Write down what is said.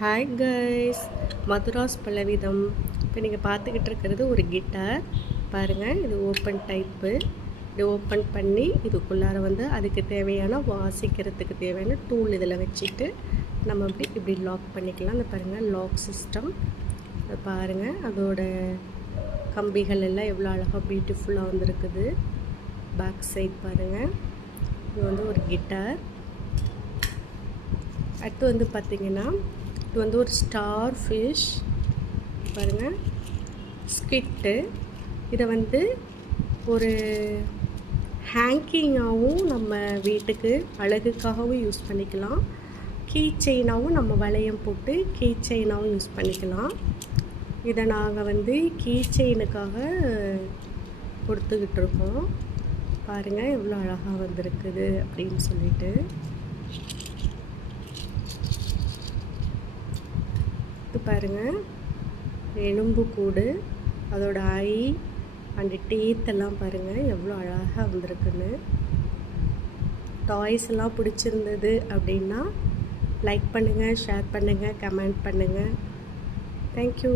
Hi guys, Madras பலவிதம். இப்போ நீங்கள் பார்த்துக்கிட்டு இருக்கிறது ஒரு கிட்டார் பாருங்கள். இது ஓப்பன் டைப்பு. இது ஓப்பன் பண்ணி இதுக்குள்ளார வந்து அதுக்கு தேவையான வாசிக்கிறதுக்கு தேவையான டூல் இதில் வச்சுட்டு நம்ம இப்படி லாக் பண்ணிக்கலாம். இந்த பாருங்கள் லாக் சிஸ்டம். அதை பாருங்கள், அதோட கம்பிகள் எல்லாம் எவ்வளோ அழகாக பியூட்டிஃபுல்லாக வந்துருக்குது. பேக் சைட் பாருங்கள். இது வந்து ஒரு கிட்டார். அடுத்து வந்து பார்த்திங்கன்னா இது வந்து ஒரு ஸ்டார் ஃபிஷ் பாருங்கள், ஸ்கிட்டு. இதை வந்து ஒரு ஹேங்கிங்காகவும் நம்ம வீட்டுக்கு அழகுக்காகவும் யூஸ் பண்ணிக்கலாம். கீ செயினாகவும் நம்ம வளையம் போட்டு கீ செயினாகவும் யூஸ் பண்ணிக்கலாம். இதை நாங்கள் வந்து கீ செயினுக்காக கொடுத்துக்கிட்டு இருக்கோம். பாருங்கள் எவ்வளோ அழகாக வந்திருக்குது அப்படின்னு சொல்லிட்டு. இது பாருங்கள், எலும்பு கூடு, அதோட ஐ அண்ட் டீத் எல்லாம் பாருங்கள் எவ்வளோ அழகாக வந்திருக்குன்னு. டாய்ஸ் எல்லாம் பிடிச்சிருந்தது அப்படின்னா லைக் பண்ணுங்கள், ஷேர் பண்ணுங்கள், கமெண்ட் பண்ணுங்கள். தேங்க்யூ.